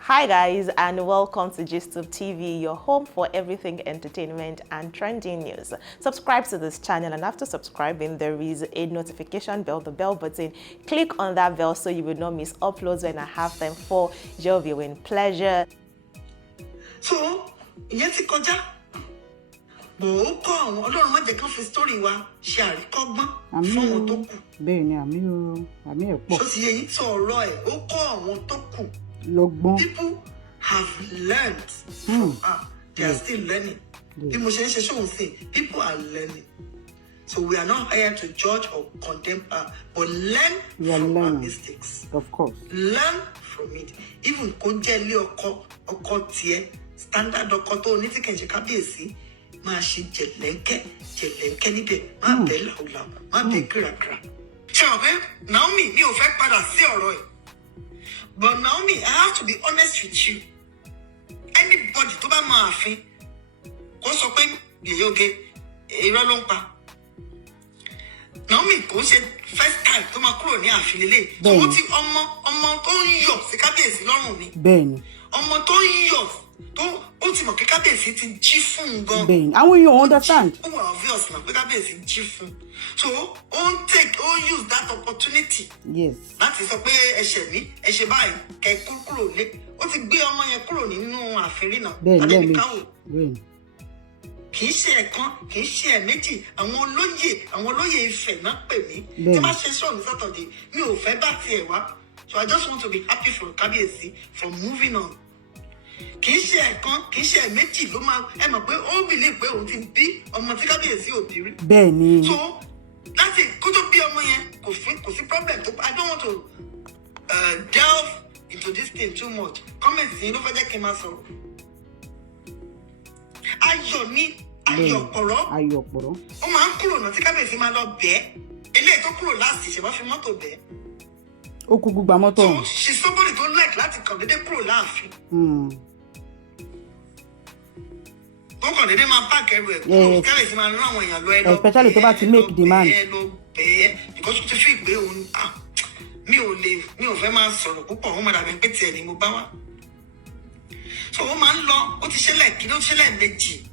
Hi guys, and welcome to GISTUBE TV, your home for everything entertainment and trending news. Subscribe to this channel, and after subscribing there is a notification bell, the bell button. Click on that bell so you will not miss uploads when I have them for your viewing pleasure. So, yes, Koja. But come, Ọlọ́run má jẹ́ kán fi story wa ṣe àríkọ́gbọ́n fún àwọn tó kù. Bẹ́ẹ̀ ni àmì ẹ̀ pọ̀. So ti yẹ yín sọ ọ̀rọ̀ ẹ̀, ó kọ́ àwọn tó kù. Lọ́gbọ́n. People have learned from her. They are still learning. Bí mo ṣe ń ṣe ṣóhun sí, people are learning. So we are not here to judge or condemn her, but learn from her mistakes. Of course. Learn from it. Even kó jẹ́ ilé ọkọ tiẹ̀, standard ọkọ tó ní tí kì í ṣe kábíyèsí, máa ṣe jẹ̀lẹ́ńkẹ́ níbẹ̀, máa bẹ̀ làwùlàwù, máa bẹ̀ kìràkìrà. Ṣé o pé Naomi mi ò fẹ́ padà sí ọ̀rọ̀ ẹ̀? But Naomi, I have to be honest with you. Anybody tó bá máa fin, kó sọ pé yèyé oge, irọ́ ló ń pa. Naomi kò ṣe first time tó máa kúrò ní ààfin lélẹ̀. So ó ti ọmọ tó ń yọ̀ sí kábíyèsí lọ́rùn ni. Bẹ́ẹ̀ni. Ọmọ tó ń yọ̀ tó ó ti mọ̀ pé kábíyèsí ti jí fún un gan. Bẹ́ẹ̀ni, àwọn èèyàn understand. Ó wà obvious náà pé kábíyèsí jí fún un. So ó use that opportunity. Yes. Láti sọ pé ẹ̀ṣẹ̀ mi ẹ̀ṣẹ̀ báyìí kẹ́ kúrò lé. Ó ti gbé ọmọ yẹn kúrò nínú ààfin rí náà. Bẹ́ẹ̀ni. Kì í ṣe ẹ̀kan, kì í ṣe ẹ̀méjì. Àwọn olóyè Ifẹ̀ náà pè mí. Tí bá ṣe sọ̀rọ̀ ní Saturday, mi ò fẹ́ bá tiẹ̀ wá. So I just want to be happy for kábíyèsí for moving on. Kì í ṣe ẹ̀kan, kì í ṣe ẹ̀méjì ló máa ẹ mọ̀ pé ó believe pé òun ti bí ọmọ tí kábíyèsí ò bí rí. Bẹ́ẹ̀ni. So láti kó tó bí ọmọ yẹn kò sí problem tó I don't want to delve into this thing too much. Comment yìí ló fẹ́ jẹ́ kí n máa sọ̀rọ̀. Ayọ̀ ni ayọ̀pọ̀rọ̀. Ayọ̀pọ̀rọ̀. Ó máa ń kúrò náà tí kábíyèsí máa lọ bẹ́ẹ̀. Eléyìí tó kúrò láti ṣe wá fi mọ́tò bẹ́ẹ̀. Ó kúkú gba mọ́tò. So she's somebody tó like láti kàn déédéé kúrò láàfin. Ó kàn déédéé máa pààkì ẹrù ẹ̀ kúrò kábíyèsí máa rán àwọn èèyàn lọ ẹ lọ. Especially tó bá ti make demand. Ẹ lọ bẹ́ẹ̀ because ó ti fi ìgbé òun mi ò fẹ́ máa sọ̀rọ̀ púpọ̀ ó máa dàbí pé tiẹ̀ ni mo bá wá. So ó máa ń lọ ó ti ṣẹlẹ̀ kí ló ṣẹlẹ̀ méjì.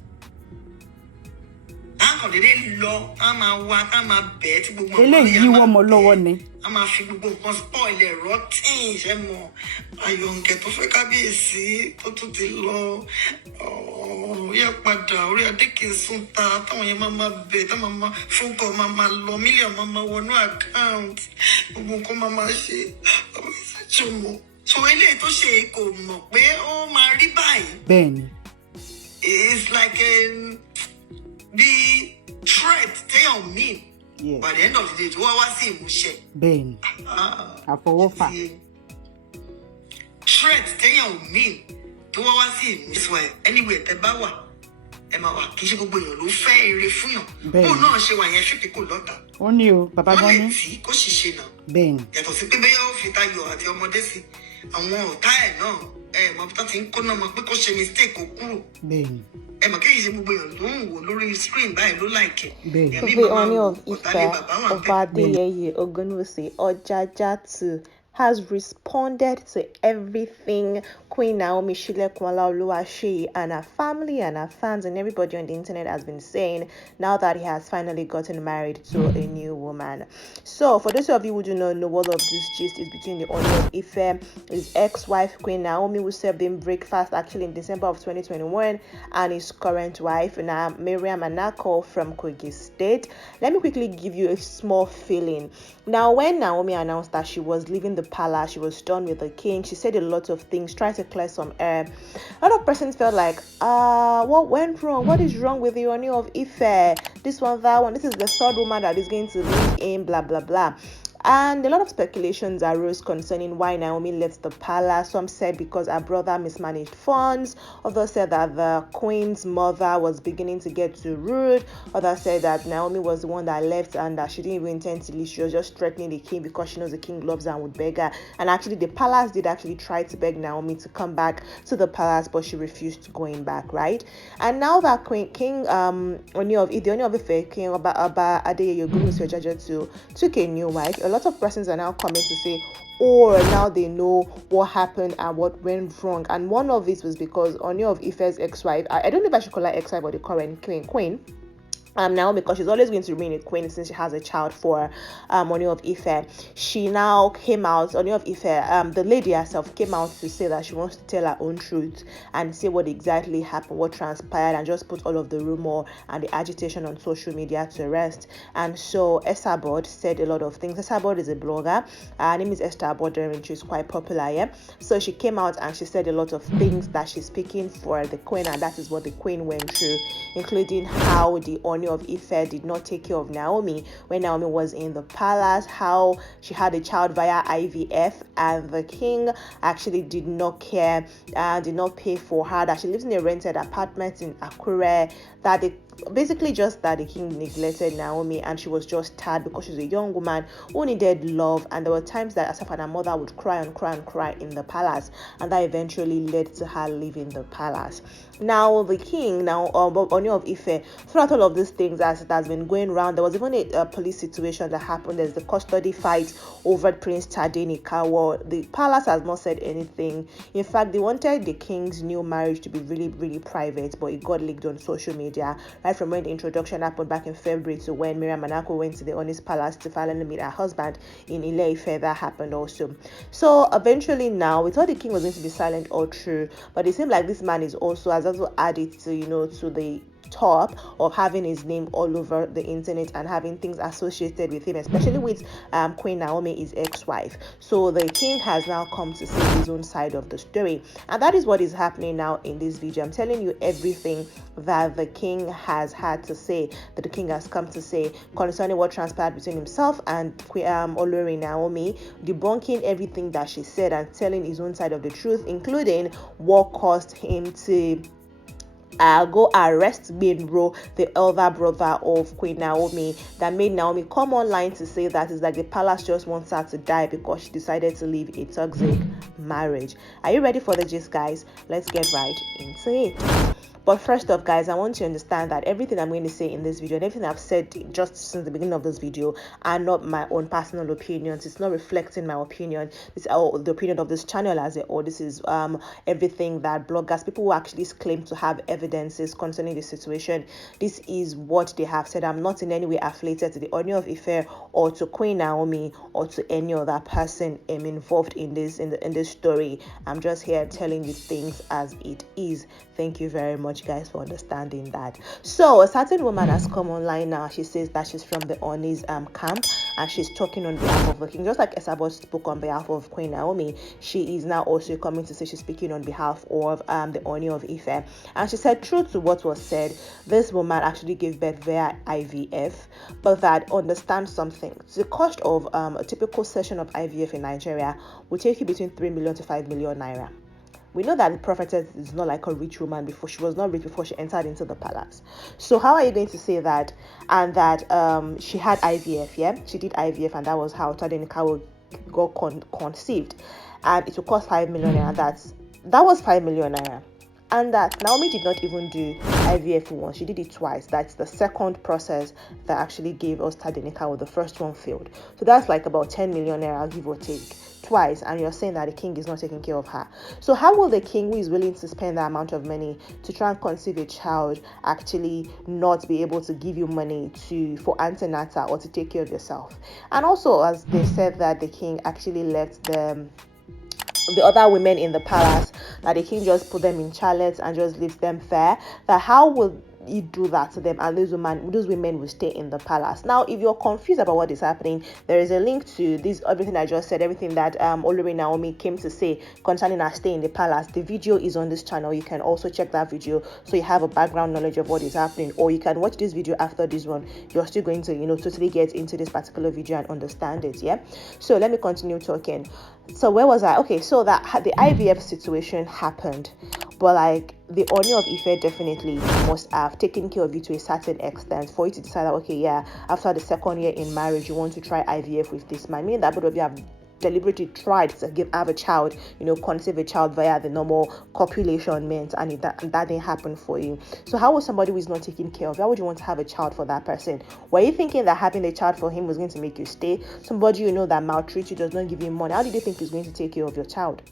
Táǹkàn déédéé lọ á máa wá á máa bẹ́ẹ̀ tí gbogbo eléyìí wọ́n mọ lọ́wọ́ ni. A máa fi gbogbo nǹkan spoil ẹ̀ rotting ṣe mọ̀ Àyọ̀ǹkẹ́ tó fẹ́ kábíyèsí tó tún ti lọ yẹ padà orí adé kìí sún ta táwọn yẹn máa bẹ̀ táwọn máa fúnkọ̀ máa lọ mílíọ̀nù máa wọnú account gbogbo nǹkan máa ṣe ọmọ ìṣẹ́jọ́ so eléyìí tó ṣe kò mọ̀ pé ó máa rí báyìí. Bẹ́ẹ̀ni. It's like the threat téèyàn mean. Yes. By the end of the day, wọ́n wá sí ìmúṣẹ. Bẹ́ẹ̀ni. Àfọwọ́fà. Threat téèyàn ò mean tó wá wá sí ìmúṣẹ. Anyway, tẹ́ bá wà, ẹ máa wà kì í ṣe gbogbo èèyàn ló fẹ́ ire fún yàn. Bóun náà ṣe wà yẹn ṣùpì kò lọ́ta. Ó ní o, bàbá gan ni. Wọ́n lè tí kó ṣiṣẹ́ náà. Bẹ́ẹ̀ni. Yàtọ̀ sí pé bẹ́ẹ̀ ó fi tayọ̀ àti ọmọdé sí. Àwọn ọ̀tá ẹ̀ náà mọ̀ bí wọ́n ti ń kó náà mọ̀ pé kó ṣe mistake kó kúrò. Bẹ́ẹ̀ni. Ẹ mọ̀ kéyìí ṣe gbogbo èèyàn tó ń wò lórí screen báyìí ló láìkẹ́. The Ooni of Ife, Obadeyeye Ogunwusi Ojajatu, has responded to everything Queen Naomi Shilekwala Oluwaseyi and her family and her fans and everybody on the internet has been saying now that he has finally gotten married to a new woman. So, for those of you who do not know what of this gist is between the Ooni of Ife, his ex-wife Queen Naomi, who served him breakfast actually in December of 2021, and his current wife Miriam Anako from Kogi State. Let me quickly give you a small feeling. Now, when Naomi announced that she was leaving the palace, she was done with the king, she said a lot of things, tried to clear some air. A lot of persons felt like, what went wrong? What is wrong with the Ooni of Ife? This one, that one. This is the third woman that is going to leave in, blah, blah, blah. And a lot of speculations arose concerning why Naomi left the palace. Some said because her brother mismanaged funds. Others said that the queen's mother was beginning to get too rude. Others said that Naomi was the one that left and that she didn't even intend to leave. She was just threatening the king because she knows the king loves her and would beg her. And actually, the palace did actually try to beg Naomi to come back to the palace, but she refused going back, right? And now that King Ooni of Ife, King Adeyeye Ogunwusi Ojajatu took a new wife, a lot of persons are now coming to say, or now they know what happened and what went wrong. And one of it was because Ooni of Ife's ex-wife, I don't know if I should call her ex-wife or the current queen, Naomi, because she's always going to remain a queen since she has a child for Ooni of Ife. She now came out, Ooni of Ife, the lady herself came out to say that she wants to tell her own truth and say what exactly happened, what transpired, and just put all of the rumor and the agitation on social media to rest. And so Esabod said a lot of things. Esabod is a blogger. Her name is Esther Aboderin. She's quite popular, yeah. So she came out and she said a lot of things that she's speaking for the queen, and that is what the queen went through, including how the Ooni of Ife did not take care of Naomi when Naomi was in the palace, how she had a child via IVF, and the king actually did not care, did not pay for her, that she lives in a rented apartment in Akure, that basically just that the king neglected Naomi and she was just tired because she's a young woman who needed love. And there were times that Asaf and her mother would cry and cry and cry in the palace, and that eventually led to her leaving the palace. Now the king, Ooni of Ife, throughout all of these things as it has been going around, there was even a police situation that happened. There's the custody fight over Prince Tadenikawa. The palace has not said anything. In fact, they wanted the king's new marriage to be really, really private, but it got leaked on social media, right from when the introduction happened back in February to when Miriam Manako went to the Ooni's palace to finally meet her husband in Ile-Ife. That happened also. So eventually now, we thought the king was going to be silent all through, but it seemed like this man is also has also added to, to the top of having his name all over the internet and having things associated with him, especially with Queen Naomi, his ex-wife. So the king has now come to see his own side of the story, and that is what is happening now in this video. I'm telling you everything that the king has had to say, that the king has come to say concerning what transpired between himself and Olori Naomi, debunking everything that she said and telling his own side of the truth, including what caused him to go arrest Benro, the elder brother of Queen Naomi, that made Naomi come online to say that is like the palace just wants her to die because she decided to leave a toxic marriage. Are you ready for the gist, guys? Let's get right into it. But first off, guys, I want you to understand that everything I'm going to say in this video and everything I've said just since the beginning of this video are not my own personal opinions. It's not reflecting my opinion. It's the opinion of this channel as a whole. This is everything that bloggers, people who actually claim to have evidences concerning the situation, this is what they have said. I'm not in any way affiliated to the Ooni of Ife or to Queen Naomi or to any other person involved in this story. I'm just here telling you things as it is. Thank you very much, guys, for understanding that. So a certain woman has come online now. She says that she's from the Ooni's camp and she's talking on behalf of the king, just like Esabod spoke on behalf of Queen Naomi. She is now also coming to say she's speaking on behalf of the Ooni of Ife, and she said, true to what was said, this woman actually gave birth via IVF, but that understand something. The cost of a typical session of IVF in Nigeria will take you between 3 million to 5 million naira. We know that the prophetess is not like a rich woman before. She was not rich before she entered into the palace. So how are you going to say that? And that she had IVF, yeah? She did IVF and that was how Tadenikawa got conceived. And it will cost 5 million naira. That was 5 million naira. And that Naomi did not even do IVF once. She did it twice. That's the second process that actually gave us Tadenikawa. The first one failed. So that's like about 10 million naira, give or take. Twice, and you're saying that the king is not taking care of her. So how will the king, who is willing to spend that amount of money to try and conceive a child, actually not be able to give you money for antenatal or to take care of yourself? And also, as they said that the king actually left the other women in the palace, that the king just put them in chalets and just leaves them there, that how will you do that to them, and those women will stay in the palace? Now, if you're confused about what is happening, there is a link to this, everything I just said, everything that Olori Naomi came to say concerning her stay in the palace. The video is on this channel. You can also check that video so you have a background knowledge of what is happening, or you can watch this video after this one. You're still going to totally get into this particular video and understand it. Yeah, so let me continue talking. So where was I? Okay, so that the IVF situation happened, but like the Ooni of Ife definitely must have taken care of you to a certain extent for you to decide that, okay, yeah, after the second year in marriage, you want to try IVF with this man, meaning that both of you have deliberately tried to have a child, conceive a child via the normal copulation means, and that didn't happen for you. So how would somebody who is not taking care of you, how would you want to have a child for that person? Were you thinking that having a child for him was going to make you stay? Somebody that maltreats you, does not give you money, how did you think he's going to take care of your child?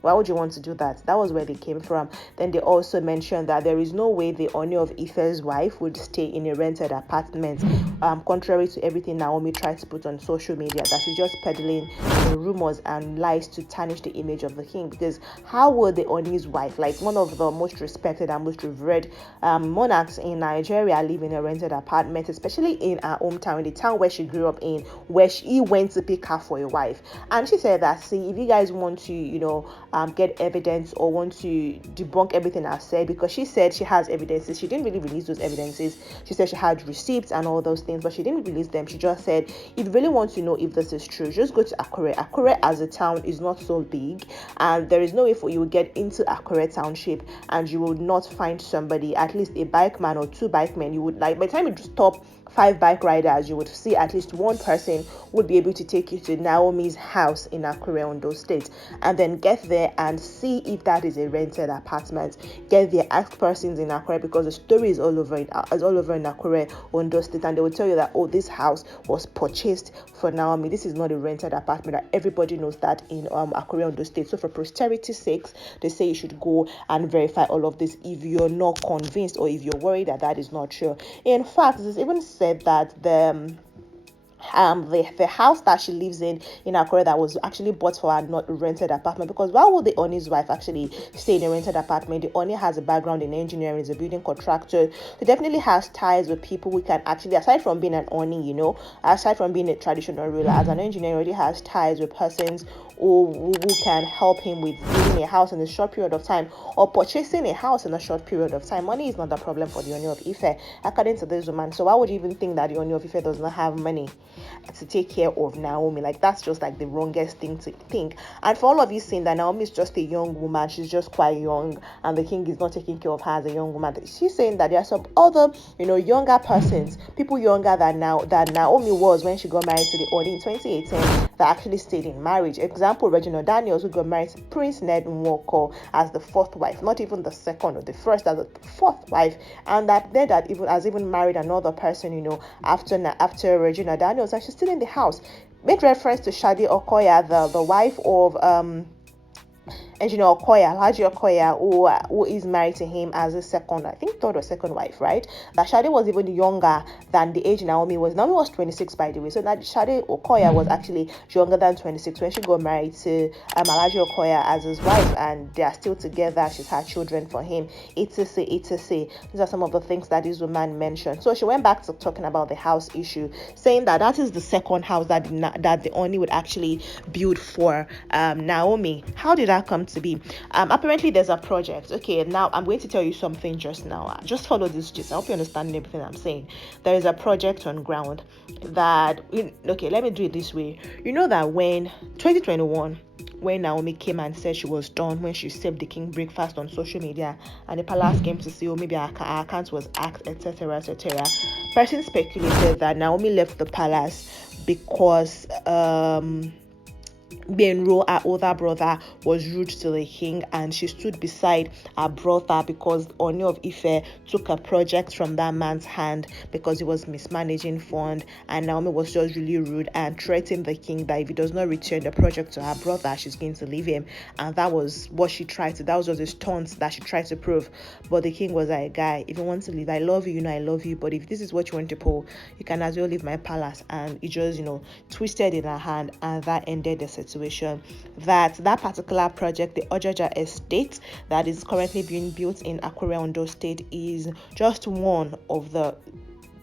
Why would you want to do that? That was where they came from. Then they also mentioned that there is no way the Ooni of Ife's wife would stay in a rented apartment, contrary to everything Naomi tried to put on social media, that she's just peddling rumors and lies to tarnish the image of the king. Because how would the Ooni's wife, like one of the most respected and most revered monarchs in Nigeria, live in a rented apartment, especially in her hometown, in the town where she grew up in, where he went to pick her for a wife? And she said that, see, if you guys want to, get evidence or want to debunk everything I've said, because she said she has evidences. She didn't really release those evidences. She said she had receipts and all those things, but she didn't release them. She just said, if you really want to know if this is true, just go to Akure. Akure as a town is not so big, and there is no way for you to get into Akure township and you will not find somebody, at least a bike man or two bike men. You would, like, by the time you stop 5 bike riders, you would see at least one person would be able to take you to Naomi's house in Akure, Ondo State, and then get there and see if that is a rented apartment. Get there, ask persons in Akure, because the story is all over in Akure, Ondo State, and they will tell you that, oh, this house was purchased for Naomi. This is not a rented apartment. That everybody knows that in Akure, Ondo State. So for posterity's sakes, they say you should go and verify all of this if you're not convinced or if you're worried that that is not true. In fact, it's even said that the house that she lives in Akure, that was actually bought for her, not a rented apartment. Because why would the Ooni's wife actually stay in a rented apartment? The Ooni has a background in engineering, is a building contractor. She definitely has ties with people who can actually, aside from being an Ooni, aside from being a traditional ruler, as an engineer, already has ties with persons who can help him with building a house in a short period of time, or purchasing a house in a short period of time. Money is not the problem for the Ooni of Ife, according to this woman. So why would you even think that the Ooni of Ife does not have money to take care of Naomi? Like, that's just like the wrongest thing to think. And for all of you saying that Naomi is just a young woman, she's just quite young, and the king is not taking care of her as a young woman, she's saying that there are some other, younger persons, people younger than Naomi was when she got married to the Ooni in 2018, that actually stayed in marriage. Example, Reginald Daniels, who got married to Prince Ned Nwoko as the 4th wife, not even the 2nd or the 1st, as the 4th wife, and that even married another person, after Reginald Daniels, and she's still in the house. Made reference to Shade Okoya, the wife of Engineer Okoya, Alhaji Okoya, who is married to him as a second, I think 3rd or 2nd wife, right? That Shade was even younger than the age Naomi was. Naomi was 26, by the way. So that Shade Okoya was actually younger than 26 when she got married to Alhaji Okoya as his wife, and they are still together. She's had children for him. Etc. These are some of the things that this woman mentioned. So she went back to talking about the house issue, saying that is the second house that the Ooni would actually build for Naomi. How did that come to be? Apparently there's a project. Okay, now I'm going to tell you something just now. Just follow this gist. I hope you understand everything I'm saying. There is a project on ground that, okay, let me do it this way. You know that when 2021, when Naomi came and said she was done, when she served the king breakfast on social media, and the palace came to see, maybe our account was hacked, etc., persons speculated that Naomi left the palace because Benro, her older brother, was rude to the king, and she stood beside her brother because Ooni of Ife took a project from that man's hand because he was mismanaging fund, and Naomi was just really rude and threatened the king that if he does not return the project to her brother, she's going to leave him. And that was what she tried to, that was just a stunt that she tried to prove. But the king was like, guy, if you want to leave, I love you, I love you, but if this is what you want to pull, you can as well leave my palace. And it just, twisted in her hand, and that ended the situation. That particular project, the Ojaja estate that is currently being built in Akure, Ondo State, is just one of the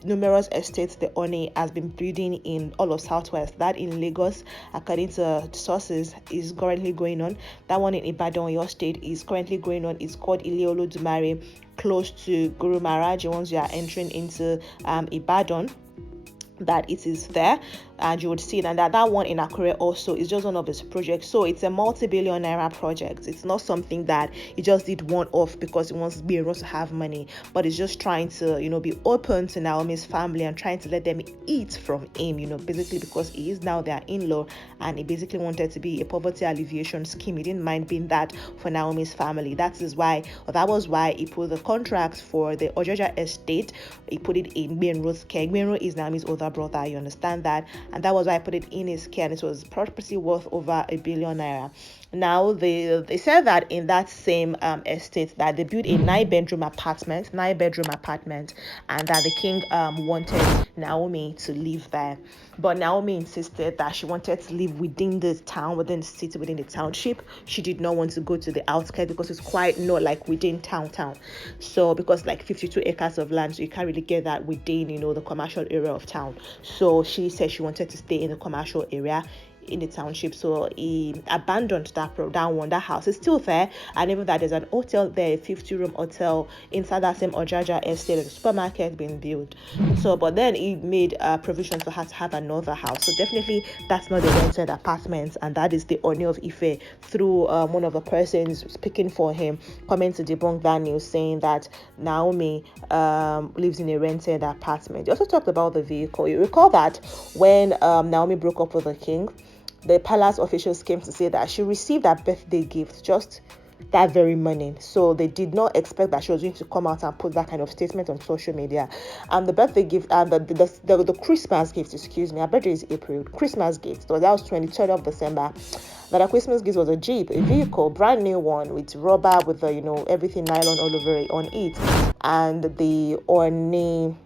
numerous estates the Ooni has been building in all of Southwest. That in Lagos, according to sources, is currently going on. That one in Ibadan, your state, is currently going on. It's called Ile-Olodumare, close to Guru Maharaj. Once you are entering into Ibadan, that it is there. and you would see that one in Akure also is just one of his projects. So it's a multi-billion naira project. It's not something that he just did one off because he wants Gbero to have money, but he's just trying to, be open to Naomi's family and trying to let them eat from him, basically because he is now their in-law, and he basically wanted to be a poverty alleviation scheme. He didn't mind being that for Naomi's family. That was why he put the contract for the Ojaja estate. He put it in Gbeno's care. Gbeno is Naomi's older brother, you understand that? And that was why I put it in his care, and it was property worth over 1 billion naira. Now they said that in that same estate that they built a 9-bedroom apartment, and that the king wanted Naomi to live there. But Naomi insisted that she wanted to live within the town, within the city, within the township. She did not want to go to the outskirts because it's quite not like within town. So because like 52 acres of land, so you can't really get that within, the commercial area of town. So she said she wanted to stay in the commercial area in the township. So he abandoned that house. It's still there, and even that there's an hotel there, a 50-room hotel inside that same Ojaja estate, a supermarket being built. So but then he made provisions for her to have another house. So definitely that's not the rented apartment, and that is the Ooni of Ife through one of the persons speaking for him coming to debunk that news, saying that Naomi lives in a rented apartment. He also talked about the vehicle. You recall that when Naomi broke up with the king, the palace officials came to say that she received her birthday gift just that very morning. So they did not expect that she was going to come out and put that kind of statement on social media. And the birthday gift and the Christmas gift, her birthday is April, Christmas gift, so that was 23rd of December. That a Christmas gift was a Jeep, a vehicle, brand new one with rubber, with the, everything nylon all over it, on it. And the Ooni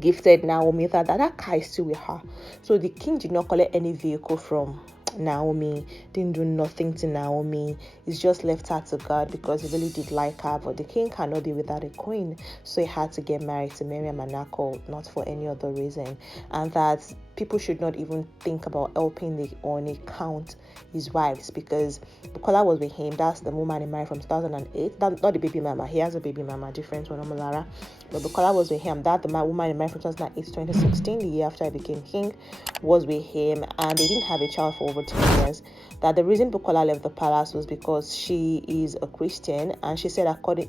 gifted Naomi that car is still with her. So the king did not collect any vehicle from Naomi, didn't do nothing to Naomi. He's just left her to God because he really did like her. But the king cannot be without a queen, so he had to get married to Mariam Manako, not for any other reason. And that people should not even think about helping the Ooni count his wives, because Bukola was with him. That's the woman he married from 2008. Not the baby mama. He has a baby mama, different from Omolara. But Bukola was with him. That the woman he married from 2008 to 2016, the year after he became king, was with him, and they didn't have a child for over 10 years. That the reason Bukola left the palace was because she is a Christian, and she said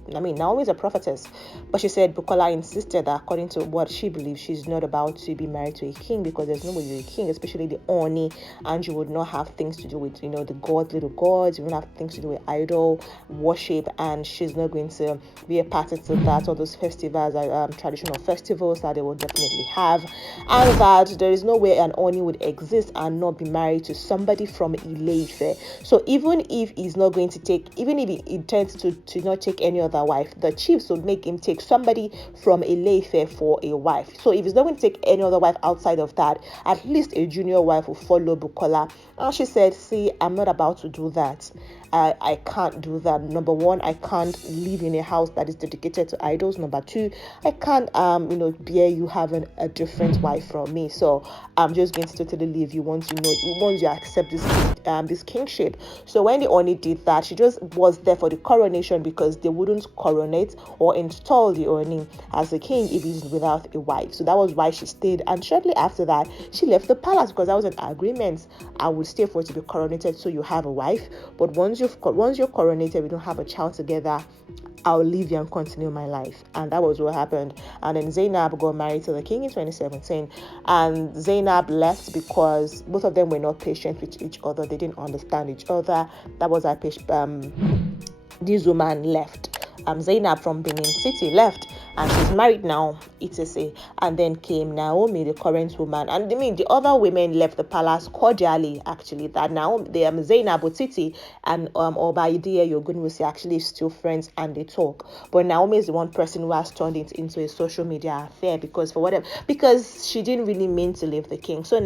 Naomi is a prophetess, but she said Bukola insisted that according to what she believes, she's not about to be married to a king, because there's nobody with a king, especially the Ooni, and you would not have things to do with the little gods. You wouldn't have things to do with idol worship, and she's not going to be a party to that, or those festivals, traditional festivals that they will definitely have, and that there is no way an Ooni would exist and not be married to somebody from Ile-Ife. So even if he's not going to take, even if he intends to not take any other wife, the chiefs would make him take somebody from Ile-Ife for a wife. So if he's not going to take any other wife outside of that, at least a junior wife will follow Bukola. And she said, see, I'm not about to do that. I can't do that. Number one, I can't live in a house that is dedicated to idols. Number two, I can't bear you having a different wife from me. So I'm just going to totally leave you once you accept this kingship. So when the Ooni did that, she just was there for the coronation, because they wouldn't coronate or install the Ooni as a king if he's without a wife. So that was why she stayed, and shortly after that she left the palace, because that was an agreement. I would stay for it to be coronated, so you have a wife, but once you're coronated, we don't have a child together, I'll leave you and continue my life. And that was what happened. And then Zainab got married to the king in 2017, and Zainab left because both of them were not patient with each other. They didn't understand each other. That was why this woman left. Zainab from Benin City left, and she's married now, etc. And then came Naomi, the current woman, and the other women left the palace cordially. Actually, that Naomi, Zainab Otiti and Oba Idiye Ogunwusi actually still friends, and they talk. But Naomi is the one person who has turned it into a social media affair, because she didn't really mean to leave the king. So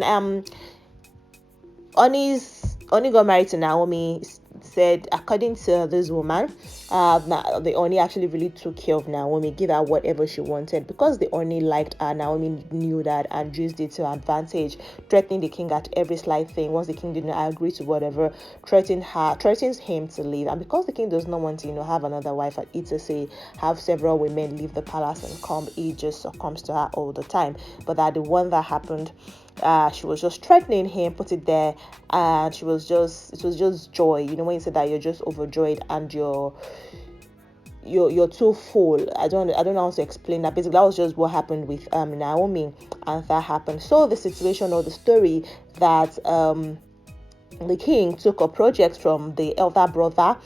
Ooni got married to Naomi. Said, according to this woman, the Ooni actually really took care of Naomi, give her whatever she wanted, because the Ooni liked her. Naomi knew that and used it to her advantage, threatening the king at every slight thing. Once the king did not agree to whatever, threatens him to leave. And because the king does not want to have another wife at etc., have several women leave the palace and come, he just succumbs to her all the time. But that the one that happened She was just threatening him, put it there, and it was just joy. You know, when you say that you're just overjoyed and you're too full. I don't know how to explain that. Basically, that was just what happened with Naomi, and that happened. So the situation or the story that the king took a project from the elder brother,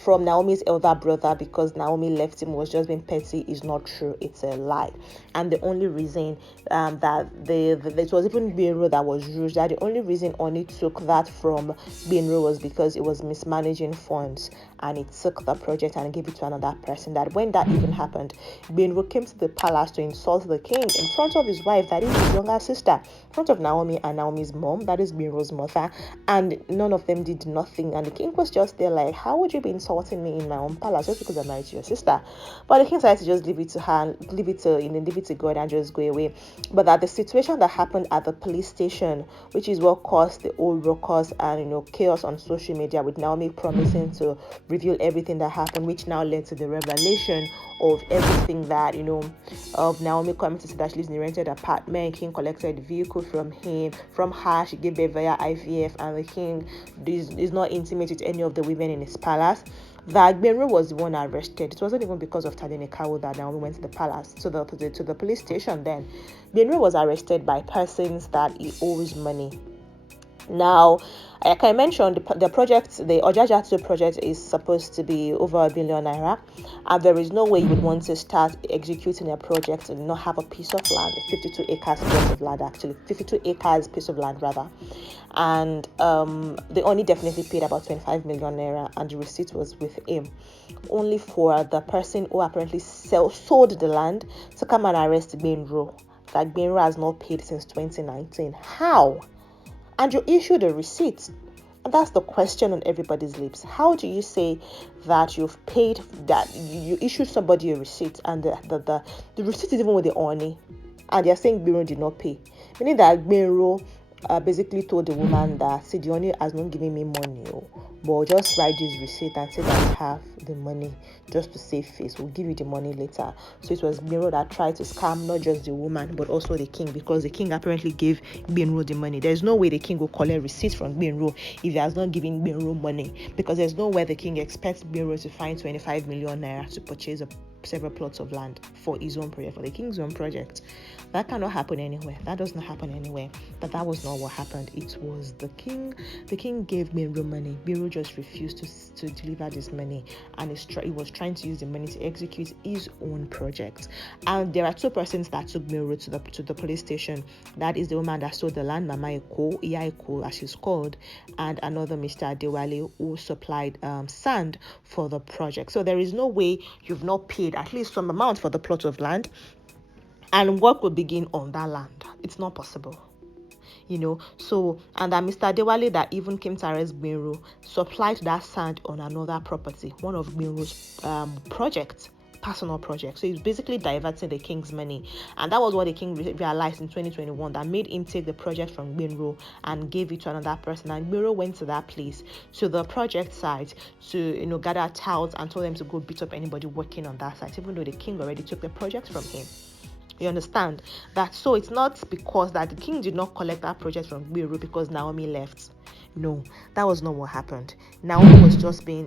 from Naomi's elder brother, because Naomi left him, was just being petty, is not true. It's a lie. And the only reason that it was even Benro that was rude, that the only reason Ooni took that from Benro was because it was mismanaging funds, and it took the project and gave it to another person. That when that even happened, Benro came to the palace to insult the king in front of his wife, that is his younger sister, in front of Naomi and Naomi's mom, that is Benro's mother, and none of them did nothing. And the king was just there like, how would you be insulting me in my own palace just because I'm married to your sister? But the king decided to just leave it to her, leave it to God, and just go away. But that the situation that happened at the police station, which is what caused the old ruckus and chaos on social media, with Naomi promising to reveal everything that happened, which now led to the revelation of everything that of Naomi coming to say that she lives in a rented apartment. King collected the vehicle from her. She gave birth via IVF, and the king is not intimate with any of the women in his palace. That Benro was the one arrested. It wasn't even because of Tadenikawo that Naomi went to the palace, to the police station. Then Benro was arrested by persons that he owes money. Now, like I mentioned, the project, the Ojajatu project, is supposed to be over $1 billion naira, and there is no way you would want to start executing a project and not have a piece of land, 52 acres piece of land, actually 52 acres piece of land rather. And they only definitely paid about 25 million naira, and the receipt was with him, only for the person who apparently sold the land to come and arrest Benro. That Benro has not paid since 2019. How? And you issued a receipt. And that's the question on everybody's lips. How do you say that you've paid, that you issued somebody a receipt, and the receipt is even with the Ooni, and they're saying Benro did not pay? Meaning that Benro basically told the woman that, see, the Ooni has not given me money, but just write this receipt and say that I have the money, just to save face. We'll give you the money later. So it was Benro that tried to scam not just the woman but also the king, because the king apparently gave Benro the money. There's no way the king will collect receipts from Benro if he has not given Benro money, because there's no way the king expects Benro to find 25 million naira to purchase several plots of land for his own project, for the king's own project. That cannot happen anywhere. That does not happen anywhere. But that was not what happened. It was the king. The king gave Benro money. Benro just refused to deliver this money, and he was trying to use the money to execute his own project. And there are two persons that took Benro to the police station. That is the woman that sold the land, Mama Eko, Iya Eko, as she's called, and another Mr. Adewale, who supplied sand for the project. So there is no way you've not paid at least some amount for the plot of land, and work will begin on that land. It's not possible. So, and that Mr. Adewale that even came to arrest Benro supplied that sand on another property, one of Benro's projects, personal project. So he's basically diverting the king's money, and that was what the king realized in 2021, that made him take the project from Benro and gave it to another person. And Benro went to that place, to the project site, to gather touts and told them to go beat up anybody working on that site, even though the king already took the project from him. You understand that? So it's not because that the king did not collect that project from Benro because Naomi left. No, that was not what happened. Naomi was just being,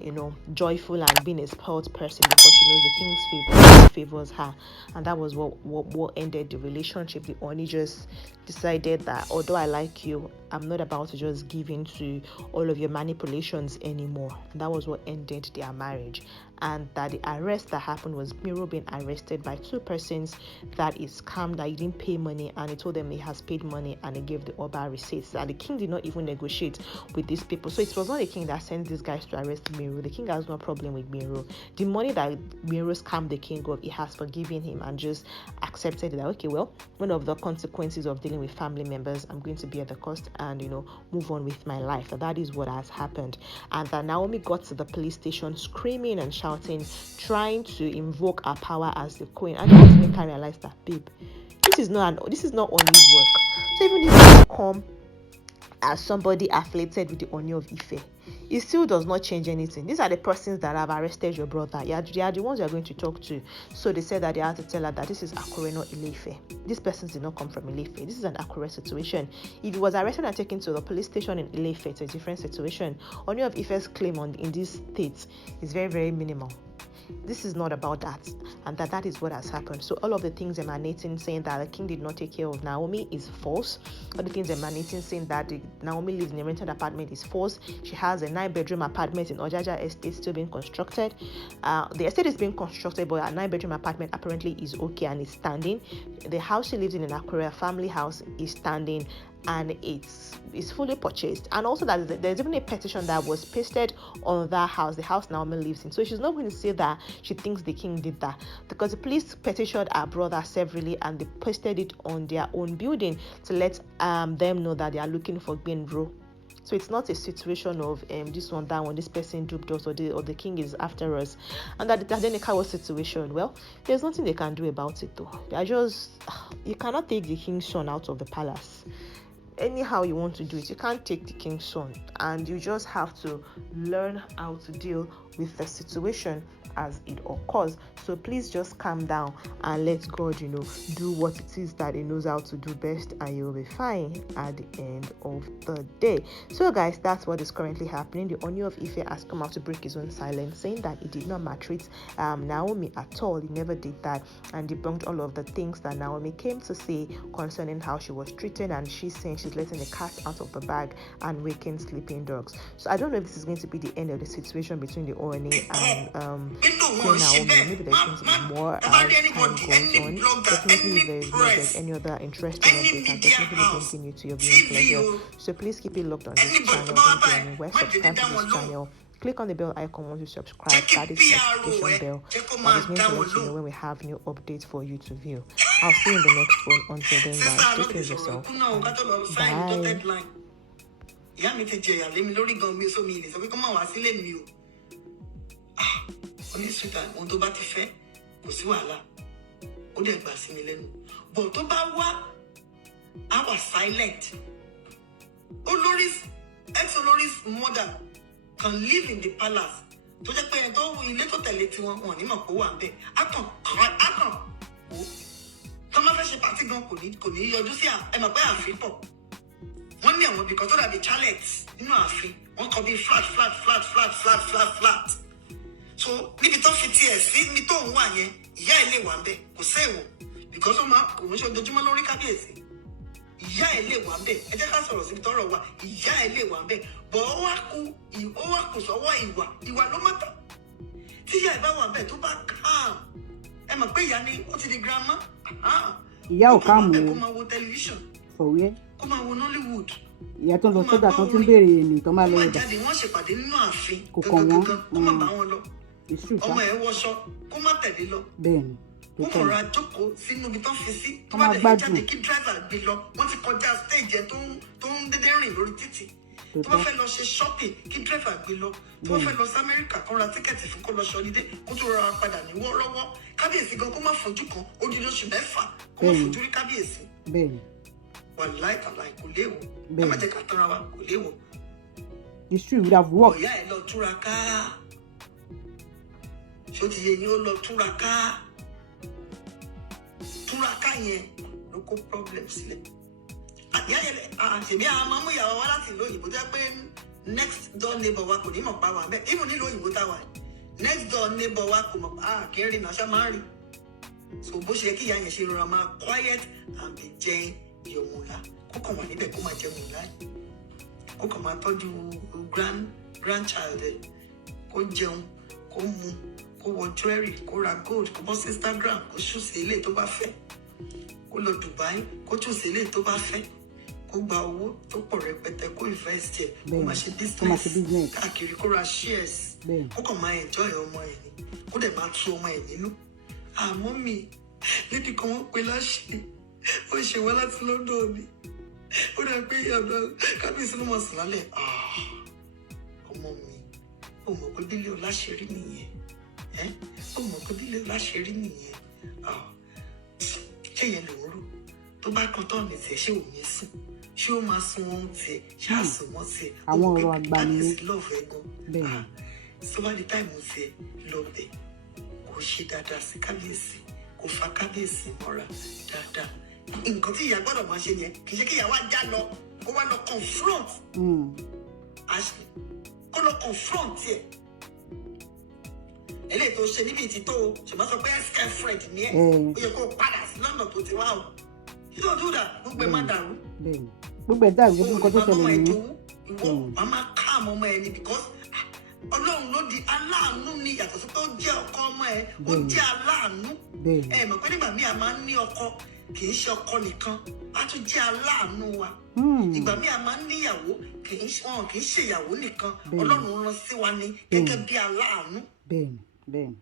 joyful and being a spoiled person because she knows the king's favors her, and that was what ended the relationship. The Ooni just decided that, although I like you, I'm not about to just give in to all of your manipulations anymore. And that was what ended their marriage. And that the arrest that happened was Benro being arrested by two persons that is scammed, that he didn't pay money, and he told them he has paid money, and he gave the Oba receipts. And the king did not even negotiate with these people. So it was not the king that sent these guys to arrest Benro. The king has no problem with Benro. The money that Benro scammed the king of, he has forgiven him and just accepted that, okay, well, one of the consequences of dealing with family members, I'm going to bear the cost and move on with my life. That is what has happened. And that Naomi got to the police station screaming and shouting, trying to invoke her power as the queen, and just make her realize that, babe, this is not Ooni's work. So even if you come as somebody affiliated with the Ooni of Ife, it still does not change anything. These are the persons that have arrested your brother. They are the ones you are going to talk to. So they said that they had to tell her that this is Akure, not Ile-Ife. These persons did not come from Ile-Ife. This is an Akure situation. If he was arrested and taken to the police station in Ile-Ife, it's a different situation. Ooni of Ife's claim in these states is very, very minimal. This is not about that, and that is what has happened. So all of the things emanating saying that the king did not take care of Naomi is false. All the things emanating saying that Naomi lives in a rented apartment is false. She has a 9-bedroom apartment in Ojaja estate still being constructed. The estate is being constructed, but a 9-bedroom apartment apparently is okay and is standing. The house she lives in Akure, family house, is standing, and it's fully purchased. And also that there's even a petition that was pasted on that house, the house Naomi lives in. So she's not going to say that she thinks the king did that, because the police petitioned her brother severally and they posted it on their own building to let them know that they are looking for Gbenro. So it's not a situation of this one, that one, this person duped us, or the king is after us. And that the Tadenikawa situation, well, there's nothing they can do about it though. They are just, you cannot take the king's son out of the palace. Anyhow you want to do it, you can't take the king's son, and you just have to learn how to deal with the situation as it occurs. So please just calm down and let God, do what it is that he knows how to do best, and you'll be fine at the end of the day. So guys, that's what is currently happening. The Ooni of Ife has come out to break his own silence, saying that he did not maltreat Naomi at all. He never did that, and debunked all of the things that Naomi came to say concerning how she was treated, and she's saying she's letting the cat out of the bag and waking sleeping dogs. So I don't know if this is going to be the end of the situation between the Ooni and Naomi. Maybe there's going to be more as time goes on. Definitely, if there's any other interesting updates, I'll definitely continue to your viewing pleasure. So please keep it locked on this channel. Don't go anywhere. Subscribe to this channel. Click on the bell icon once you subscribe. That is the notification bell. That is going to let you know when we have new updates for you to view. I'll see you in the next one. Until then, guys, take care of yourself. Bye. Ìyá mi ti jẹyà lé mi lórí gan mi so mi lè sọ pé kó má wá sílé mi o. Oní sweet and ohun tó bá ti fẹ́ kò sí wàhálà. Ó dẹ̀ gbà sí mi lẹ́nu. But tó bá wá, I was silent. Ex-Olori's mother can live in the palace. Tó jẹ́ pé ẹni tó ilé tó tẹ̀lé tiwọn wọn ní mọ̀ pé ó wà ńbẹ̀. Á kàn tó má fẹ́ ṣe pàtí gan kò ní yọjú sí ẹ mọ̀ pé ààfin pọ̀. Wọ́n ní àwọn ibìkan tó dàbí chalet nínú ààfin. Wọ́n kọ bí flat. So níbi tó fi tiẹ̀ sí níbi tó ń wà yẹn, ìyá ẹ̀ lè wà ńbẹ̀, kò séèwọ̀. Because kò ń ṣe ojoojúmọ́ lórí kábíyèsí. Ìyá ẹ̀ lè wà ńbẹ̀. Ẹ jẹ́ ká sọ̀rọ̀ síbi tọ́rọ̀ wà. Ìyá ẹ̀ lè wà ńbẹ̀. Bọ̀ ó wá kù sọ́wọ́ ìwà ló mọ́tà. Tí ìyá ẹ̀ bá wà ńbẹ̀ tó bá calm. Ẹ mọ̀ pé ìyá ni ó ti di grandma. Ìyá ò calm o. Kó máa wo television. Fọwé. Kó máa wo Nollywood. Ìyá tó lọ sọ́jà tó ti ń béèrè ènì tó máa lọ ọjà. Wọ́n ṣèpàdé nínú ààfin. Kò kàn wọ́n. Kó má bá wọn lọ. Ọmọ ẹ̀ wọṣọ kó má tẹ̀lé lọ. Bẹ́ẹ̀ni. Ó kọ̀ra jókòó sínú ibi tó ń fi sí. Tó bá lè fi jáde kí driver gbé lọ. Wọ́n ti kọjá stage ẹ̀ tó ń dédé rìn lórí títì. Tó bá fẹ́ lọ ṣe shopping kí driver gbé lọ. Tó bá fẹ́ lọ sí Amẹ́ríkà kó ra tíkẹ́ẹ̀tì fún kó lọ ṣọlidé kó tó rọra padà ní wọ́ọ́rọ́wọ́. Kábíyèsí gan kó má fojú kan ó di oṣù 6 kó má fojú rí kábíyèsí. Bẹ́ẹ̀ni. Wàláì tàláì kò léwu. Ẹ má jẹ́ ká tọ́ra wa kò léwu. GISTUBE would have worked. Ọ̀yá ẹ̀ lọ túra ká. Ṣó ti yẹ yín ó lọ túra ká. Túra ká yẹn ló kó problem sílẹ̀. Ṣèbí àwọn máa mú ìyàwó wá láti ìlú òyìnbó jẹ́ pé next door neighbor wa kò ní mọ̀ pa wà bẹ́ẹ̀. Even nílùú òyìnbó táwa next door neighbor wa kò mọ̀ pa kì í rìn náà ṣá máa ń rìn. So bó ṣe yẹ kí ìyá yẹn ṣe rọra máa quiet and be jẹun yọ̀mùlá. Kó kàn wà níbẹ̀ kó máa jẹ mùlá. Kó kàn máa tọ́jú grandchild ẹ̀. Kó jẹun, kó mu, kó wọ jewelry, kó ra gold, kó bọ́ sí Instagram, kó choose ilé tó bá fẹ́. Kó lọ Dubai, kó choose ilé tó bá fẹ́. Kó gba owó tó pọ̀ rẹpẹtẹ, kó invest ẹ̀, kó máa ṣe business káàkiri, kó ra shares. Kó kàn máa enjoy ọmọ ẹ̀ ni. Kó dẹ̀ máa tú ọmọ ẹ̀ nínú. Àmọ́ mi, níbi kan wọ́n pe láṣẹ. Ó ṣe wá láti London ni. Ó dà pé ìyàbá kábíyèsí ló mọ̀ sí lálẹ́. Ọmọ mi, ó mọ̀ pé bílẹ̀ ọláṣẹ́rí nìyẹn. Ó mọ̀ pé bílẹ̀ ọláṣẹ́rí nìyẹn. Ṣé yẹn ló ń rò? Tó bá kan tọ́ mi tiẹ̀ ṣé òun yẹn sùn? ṣé ó máa sun ohun tiẹ̀ ṣé á sùn wọ́n tiẹ̀ àwọn ọ̀rọ̀ àgbà nìyẹn. kábíyèsí lọ́ọ̀fẹ́ gan bẹ́ẹ̀ sọ́wọ́n di táìmù tiẹ̀ lọ́bẹ̀ kò ṣe dáadáa sí kábíyèsí kò fa kábíyèsí mọ́ra dáadáa nǹkan tí ìyá gbọ́dọ̀ máa ṣe yẹn kì í ṣe kí ìyá wa já lọ kó wá lọ confront Ashley kó lọ confront tiẹ̀ eléyìí tó ṣe níbi ìtìtò ṣùgbọ́n sọ pé ex-girlfriend ni ẹ ó yẹ kó padà sí lọ́nà tó ti wá o you don't do that gbogbo ẹ má dàrú gbogbo ẹ̀ dàrú gbogbo nǹkan tó ṣẹlẹ̀ nìyẹn. ìwọ wàá máa ká àmọ́ ọmọ ẹ ni because ọlọ́run ló di aláàánú ni yàtọ̀ sí pé ó jẹ́ ọkọ ọmọ ẹ ó jẹ́ aláàánú ẹ mọ̀ pé nígbà míì a máa ń ní ọkọ kì í ṣe ọkọ nìkan á tún jẹ́ aláàánú wa ìgbà míì a máa ń níyàwó kì í ṣe ìyàwó nìkan ọlọ́run rán sí wa ni gẹ́gẹ́ bí aláàánú. bẹ́ẹ̀ni bẹ́ẹ̀ni.